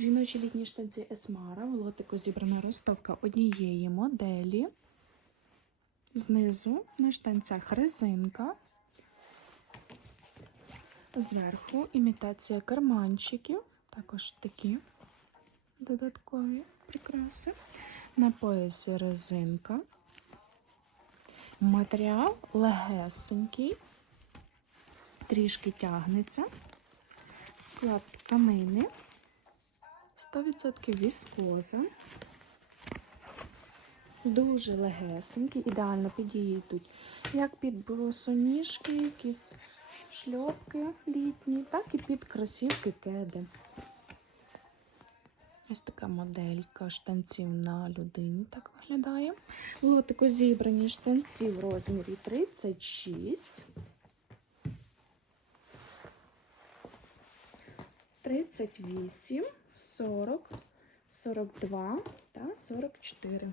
Жіночі літні штанці Есмара. В лотику зібрана розставка однієї моделі. Знизу на штанцях резинка. Зверху імітація карманчиків. Також такі додаткові прикраси. На поясі резинка. Матеріал легесенький, трішки тягнеться. Склад тканини. 100% віскоза. Дуже легесенькі, ідеально підійдуть як під босоніжки, якісь шльопки літні, так і під кросівки кеди. Ось така моделька штанців на людині так виглядає. В лотику зібрані штанці в розмірі 36. 38, 40, 42 та 44.